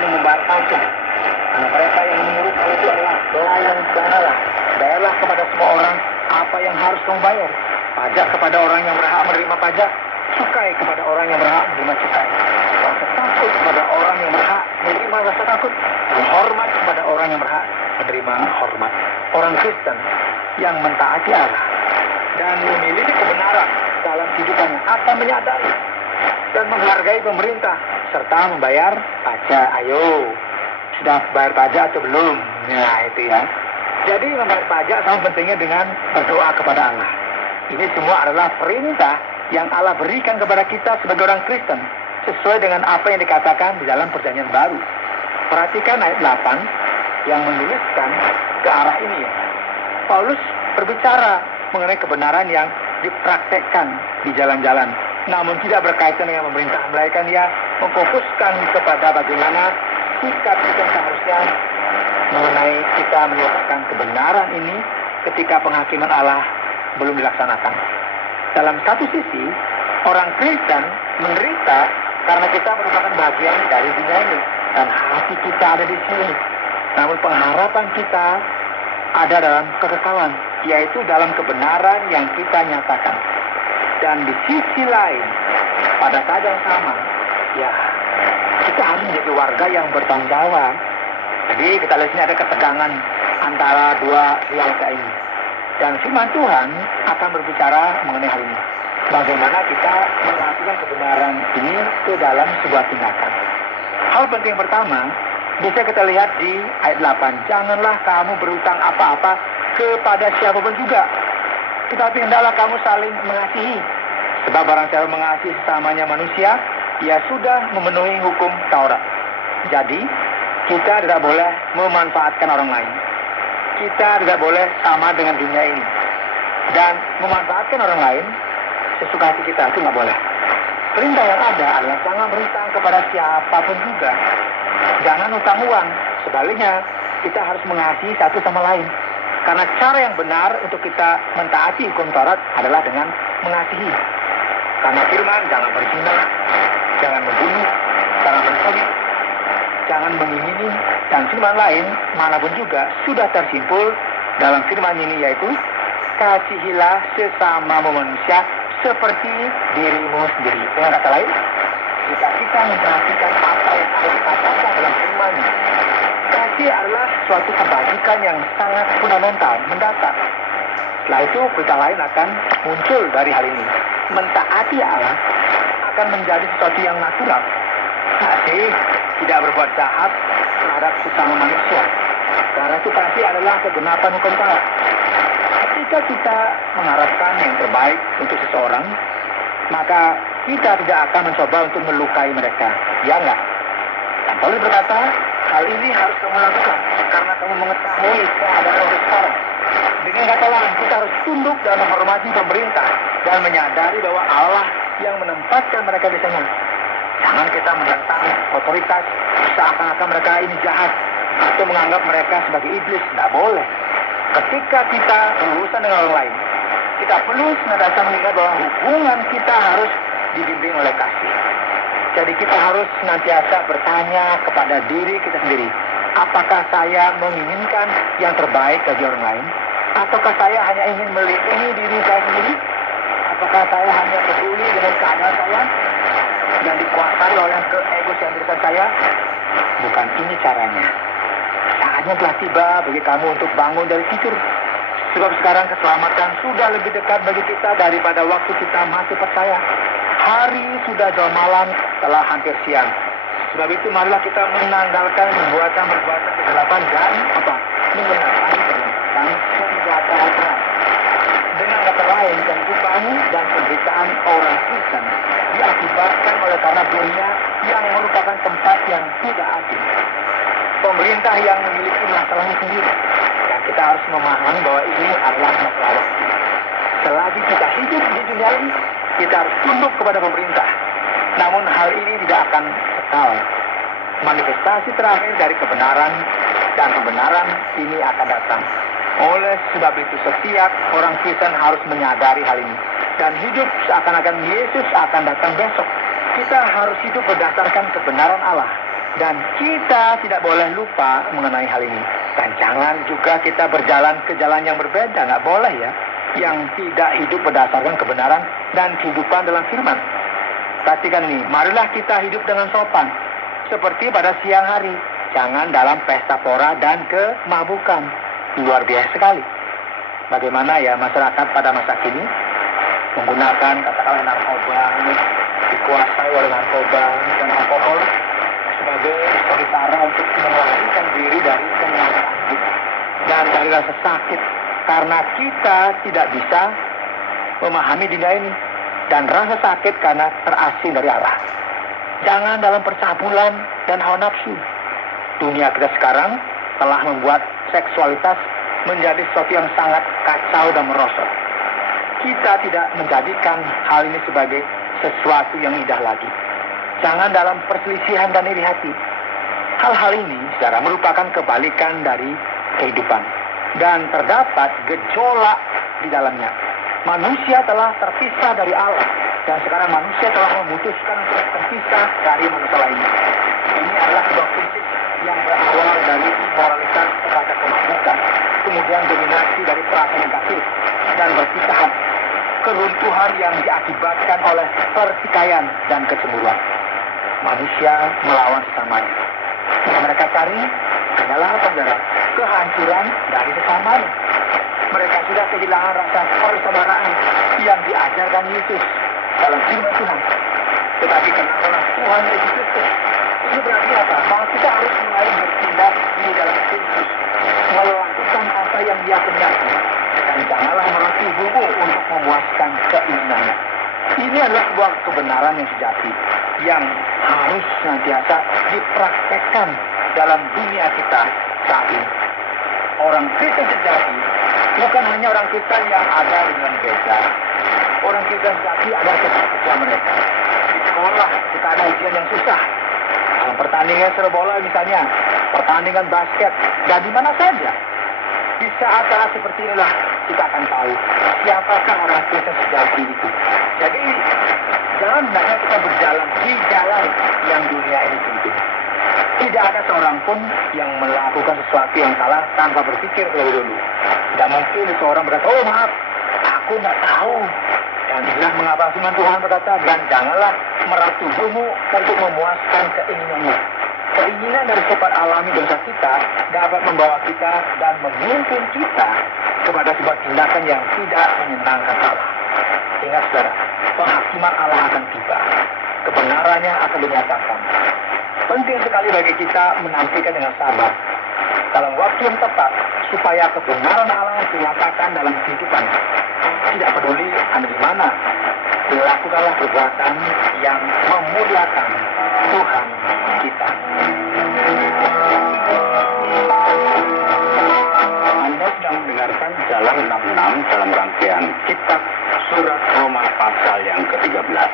kamu membayar pajak. Karena mereka yang mengurus hal itu adalah pelayan Allah. Bayarlah kepada semua orang apa yang harus kamu bayar. Pajak kepada orang yang berhak menerima pajak. Cukai kepada orang yang berhak menerima cukai. Rasa takut kepada orang yang berhak menerima rasa takut. Dan hormat kepada orang yang berhak menerima hormat. Orang Kristen yang mentaati Allah dan memiliki kebenaran dalam kehidupannya akan menyadari dan menghargai pemerintah serta membayar pajak. Ayo, sudah bayar pajak atau belum? Nah, itu ya. Jadi membayar pajak sama pentingnya dengan berdoa kepada Allah. Ini semua adalah perintah yang Allah berikan kepada kita sebagai orang Kristen sesuai dengan apa yang dikatakan di dalam Perjanjian Baru. Perhatikan ayat 8 yang menuliskan ke arah ini ya. Paulus berbicara mengenai kebenaran yang dipraktekkan di jalan-jalan, namun tidak berkaitan dengan pemerintah, melainkan dia memfokuskan kepada bagaimana sikap kita seharusnya mengenai kita menyatakan kebenaran ini ketika penghakiman Allah belum dilaksanakan. Dalam satu sisi, orang Kristen menderita karena kita merupakan bagian dari dunia ini dan hati kita ada di sini. Namun pengharapan kita ada dalam kekekalan, yaitu dalam kebenaran yang kita nyatakan. Dan di sisi lain, pada saat yang sama, ya, kita harus menjadi warga yang bertanggung jawab. Jadi kita lihat sini ada ketegangan antara dua realita ini. Dan firman Tuhan akan berbicara mengenai hal ini. Bagaimana kita melakukan kebenaran ini ke dalam sebuah tindakan. Hal penting pertama, bisa kita lihat di ayat 8. Janganlah kamu berhutang apa-apa kepada siapapun juga. Tetapi hendaklah kamu saling mengasihi. Sebab barang siapa mengasihi sesamanya manusia, ia sudah memenuhi hukum Taurat. Jadi, kita tidak boleh memanfaatkan orang lain. Kita tidak boleh sama dengan dunia ini. Dan memanfaatkan orang lain, sesuka hati kita, itu nggak boleh. Perintah yang ada adalah jangan berhutang kepada siapapun juga. Jangan utang uang. Sebaliknya, kita harus mengasihi satu sama lain. Karena cara yang benar untuk kita mentaati hukum Taurat adalah dengan mengasihi. Karena firman, jangan berzina, jangan membunuh, jangan mencuri, jangan mengingini, dan firman lain manapun juga sudah tersimpul dalam firman ini, yaitu kasihilah sesama manusia seperti dirimu sendiri. Dengan kata lain, jika kita memperhatikan apa yang Allah katakan dalam firman, kasih adalah suatu kebajikan yang sangat fundamental, mendasar. Setelah itu, berita lain akan muncul dari hal ini. Mentaati Allah akan menjadi sesuatu yang natural. Kasih tidak berbuat jahat terhadap sesama manusia. Karena itu kasih adalah kegenapan hukum Taurat. Ketika kita mengharapkan yang terbaik untuk seseorang, maka kita tidak akan mencoba untuk melukai mereka. Ya enggak? Dan Paulus berkata, hal ini harus kamu lakukan karena kamu mengetahui keadaan orang sekarang. Dengan kata lain, kita harus tunduk dan menghormati pemerintah dan menyadari bahwa Allah yang menempatkan mereka di sana. Jangan kita menentang otoritas seakan-akan mereka ini jahat atau menganggap mereka sebagai iblis. Tidak boleh. Ketika kita berurusan dengan orang lain, kita perlu senantiasa mengingat bahwa hubungan kita harus dibimbing oleh kasih. Jadi kita harus senantiasa bertanya kepada diri kita sendiri, apakah saya menginginkan yang terbaik bagi orang lain? Ataukah saya hanya ingin melindungi diri saya sendiri? Apakah saya hanya peduli dengan keadaan saya dan dikuasai oleh keegosentrisan saya? Bukan ini caranya. Saatnya telah tiba bagi kamu untuk bangun dari tidur. Sebab sekarang keselamatan sudah lebih dekat bagi kita daripada waktu kita masih percaya. Hari sudah jauh malam, telah hampir siang. Sebab itu marilah kita menanggalkan perbuatan kegelapan dan mengenakan perbuatan senjata terang. Dengan kata lain, kehidupan dan penderitaan orang Kristen diakibatkan oleh karena dunia yang merupakan tempat yang tidak adil. Pemerintah yang memiliki masalahnya sendiri. Dan kita harus memahami bahwa ini adalah masalah waktu. Selagi kita hidup di dunia ini, kita harus tunduk kepada pemerintah. Namun hal ini tidak akan kekal. Manifestasi terakhir dari kebenaran dan kebenaran ini akan datang. Oleh sebab itu setiap orang Kristen harus menyadari hal ini. Dan hidup seakan-akan Yesus akan datang besok. Kita harus hidup berdasarkan kebenaran Allah. Dan kita tidak boleh lupa mengenai hal ini. Dan jangan juga kita berjalan ke jalan yang berbeda. Nggak boleh ya. Yang tidak hidup berdasarkan kebenaran dan kehidupan dalam firman. Perhatikan ini. Marilah kita hidup dengan sopan. Seperti pada siang hari. Jangan dalam pesta pora dan kemabukan. Luar biasa sekali. Bagaimana ya masyarakat pada masa kini menggunakan katakanlah narkoba, dikuasai oleh narkoba dan alkohol sebagai cara untuk melarikan diri dari kenyataan hidup dan dari rasa sakit karena kita tidak bisa memahami dunia ini dan rasa sakit karena terasing dari Allah. Jangan dalam percabulan dan hawa nafsu. Dunia kita sekarang telah membuat seksualitas menjadi sesuatu yang sangat kacau dan merosot. Kita tidak menjadikan hal ini sebagai sesuatu yang indah lagi. Jangan dalam perselisihan dan iri hati. Hal-hal ini secara merupakan kebalikan dari kehidupan. Dan terdapat gejolak di dalamnya. Manusia telah terpisah dari Allah. Dan sekarang manusia telah memutuskan untuk terpisah dari manusia lainnya. Ini adalah sebuah prinsip yang berawal dari moralitas kepada kemabukan. Kemudian dominasi dari perasaan negatif. Dan perpisahan. Keruntuhan yang diakibatkan oleh pertikaian dan kecemburuan. Manusia melawan sesamanya. Yang mereka cari adalah saudara, kehancuran dari sesamanya. Mereka sudah kehilangan rasa persaudaraan yang diajarkan Yesus dalam firman Tuhan. Tetapi kenapa Tuhan Yesus Kristus? Ini berarti apa? Bahwa kita harus mulai bertindak di dalam Kristus, melakukan apa yang Dia kehendaki. Dan janganlah melatih tubuh untuk memuaskan keinginannya. Ini adalah sebuah kebenaran yang sejati yang harus senantiasa dipraktekkan dalam dunia kita saat ini. Orang Kristen sejati bukan hanya orang Kristen yang ada di dalam gereja. Orang Kristen sejati ada ketika mereka di sekolah kita ada ujian yang susah. Dalam pertandingan sepak bola misalnya, pertandingan basket, dan di mana saja. Di saat-saat seperti inilah kita akan tahu siapakah orang Kristen sejati itu. Jadi jangan hendaknya kita berjalan di jalan yang dunia ini tuntut. Tidak ada seorang pun yang melakukan sesuatu yang salah tanpa berpikir terlebih dahulu. Tidak mungkin seorang berkata, oh maaf, aku tidak tahu. Dan inilah mengapa firman Tuhan berkata, dan janganlah merah tubuhmu untuk memuaskan keinginanmu. Keinginan dari sifat alami dosa kita dapat membawa kita dan memimpin kita kepada sebuah tindakan yang tidak menyenangkan Allah. Ingat saudara, penghakiman Allah akan tiba. Kebenarannya akan dinyatakan. Penting sekali bagi kita menantikan dengan sabar dalam waktu yang tepat supaya kebenaran Allah dinyatakan dalam kehidupan. Tidak peduli Anda di mana, lakukanlah perbuatan yang memuliakan Tuhan kita. Anda sedang mendengarkan Jalan 66 dalam rangkaian Kitab Surat Roma pasal yang ke-13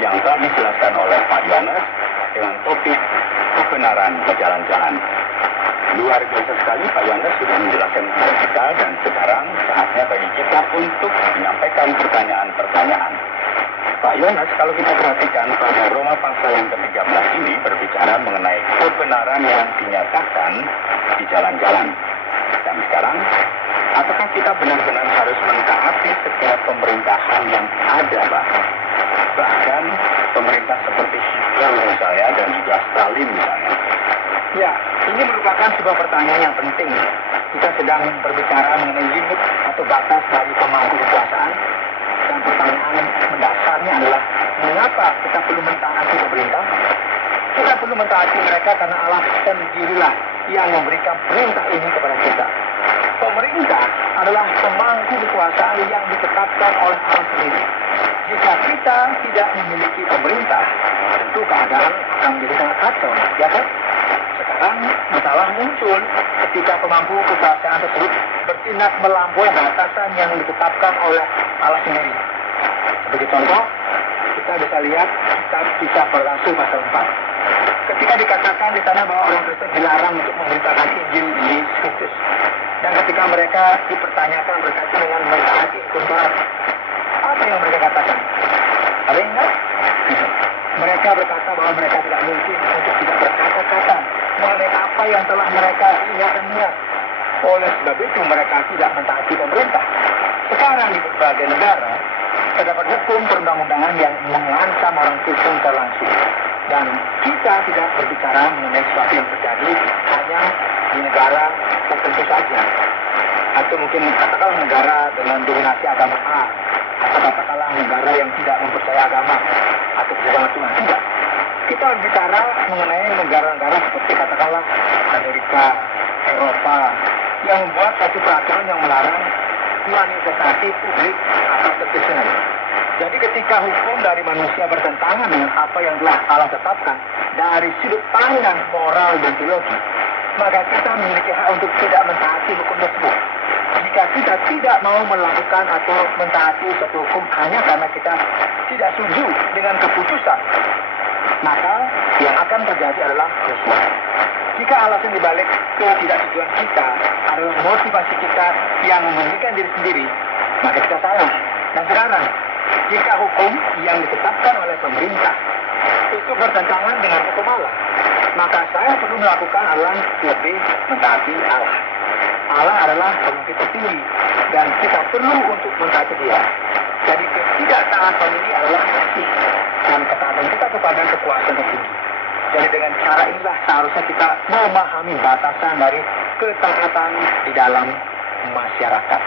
yang telah dijelaskan oleh Pak Yohanes dengan topik kebenaran berjalan-jalan. Luar biasa sekali Pak Yohanes sudah menjelaskan kepada kita dan sekarang saatnya bagi kita untuk menyampaikan pertanyaan-pertanyaan. Pak Yohanes, kalau kita perhatikan pada Roma pasal yang ke-13 ini berbicara mengenai kebenaran yang dinyatakan di jalan-jalan. Dan sekarang, apakah kita benar-benar harus mentaati setiap pemerintahan yang ada, Pak? Bahkan pemerintah seperti Hitler misalnya dan juga Stalin misalnya. Ya, ini merupakan sebuah pertanyaan yang penting. Kita sedang berbicara mengenai limit atau batas dari pemangku kekuasaan. Dan pertanyaan mendasarnya adalah, mengapa kita perlu mentaati pemerintah? Kita perlu mentaati mereka karena Allah sendirilah yang memberikan perintah ini kepada kita. Pemerintah adalah pemangku kekuasaan yang ditetapkan oleh Allah sendiri. Jika kita tidak memiliki pemerintah, tentu keadaan akan menjadi sangat kacau, ya kan? Sekarang masalah muncul ketika pemangku kekuasaan tersebut bertindak melampaui batasan yang ditetapkan oleh Allah sendiri. Sebagai contoh, kita bisa lihat kitab Kisah Para Rasul pasal 4. Ketika dikatakan di sana bahwa orang Kristen dilarang untuk memberitakan Injil Yesus Kristus. Dan ketika mereka dipertanyakan berkaitan dengan mentaati hukum Taurat, apa yang mereka katakan? Ada yang ingat? Mereka berkata bahwa mereka tidak mungkin untuk tidak berkata apa yang telah mereka lihat dan niat. Oleh sebab itu mereka tidak mentaati pemerintah. Sekarang di berbagai negara terdapat hukum perundang-undangan yang mengancam orang Kristen secara langsung. Dan kita tidak berbicara mengenai sesuatu yang terjadi hanya di negara tertentu saja. Atau mungkin katakanlah negara dengan dominasi agama A. Atau katakanlah negara yang tidak mempercayai agama. Atau bersama Tuhan. Tidak. Kita bicara mengenai negara-negara seperti katakanlah Amerika, Eropa, yang membuat satu peraturan yang melarang manifestasi publik atas kekristenan. Jadi ketika hukum dari manusia bertentangan dengan apa yang telah Allah tetapkan dari sudut pandang moral dan teologi, maka kita memiliki hak untuk tidak mentaati hukum tersebut. Jika kita tidak mau melakukan atau mentaati suatu hukum hanya karena kita tidak setuju dengan keputusan, maka yang akan terjadi adalah kerusuhan. Jika alasan dibalik ketidaksetujuan kita adalah motivasi kita yang mementingkan diri sendiri, maka kita salah. Dan sekarang, jika hukum yang ditetapkan oleh pemerintah itu bertentangan dengan hukum Allah, maka saya perlu melakukan adalah lebih mentaati Allah. Allah adalah pemimpin tertinggi dan kita perlu untuk mentaati Dia. Jadi ketidaktaatan ini adalah kasih dan ketaatan kita kepada kekuasaan tertinggi. Jadi dengan cara inilah seharusnya kita memahami batasan dari ketaatan di dalam masyarakat.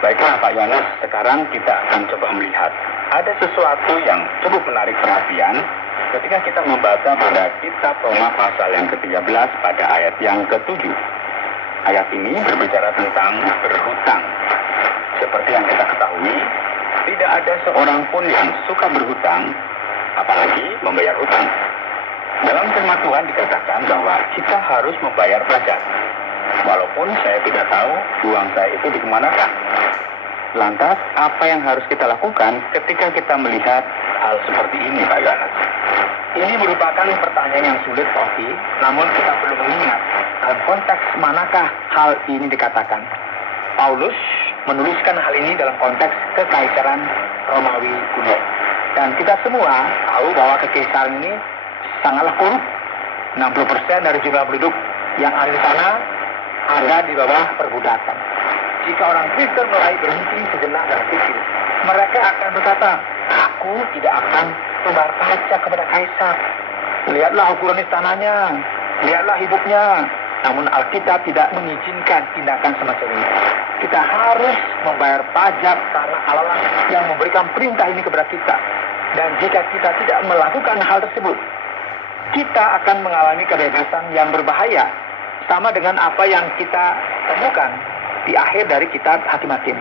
Baiklah Pak Yohanes, sekarang kita akan coba melihat ada sesuatu yang cukup menarik perhatian ketika kita membaca pada kitab Roma pasal yang ke-13 pada ayat yang ke-7. Ayat ini berbicara tentang berhutang. Seperti yang kita ketahui, tidak ada seorang pun yang suka berhutang, apalagi membayar hutang. Dalam firman Tuhan dikatakan bahwa kita harus membayar pajak. Walaupun saya tidak tahu uang saya itu dikemanakan. Lantas, apa yang harus kita lakukan ketika kita melihat hal seperti ini, Pak Yohanes? Ini merupakan pertanyaan yang sulit, Oki. Namun kita perlu mengingat dalam konteks manakah hal ini dikatakan. Paulus menuliskan hal ini dalam konteks kekaisaran Romawi kuno. Dan kita semua tahu bahwa kekaisaran ini sangatlah korup. 60% dari jumlah penduduk yang ada di sana ada di bawah perbudakan. Jika orang Kristen mulai berhenti sejenak dan pikir, mereka akan berkata, aku tidak akan membayar pajak kepada kaisar. Lihatlah ukuran istananya, lihatlah hidupnya. Namun Alkitab tidak mengizinkan tindakan semacam ini. Kita harus membayar pajak karena Allah yang memberikan perintah ini kepada kita. Dan jika kita tidak melakukan hal tersebut, kita akan mengalami kebebasan yang berbahaya. Sama dengan apa yang kita temukan di akhir dari kitab Hakim-Hakim.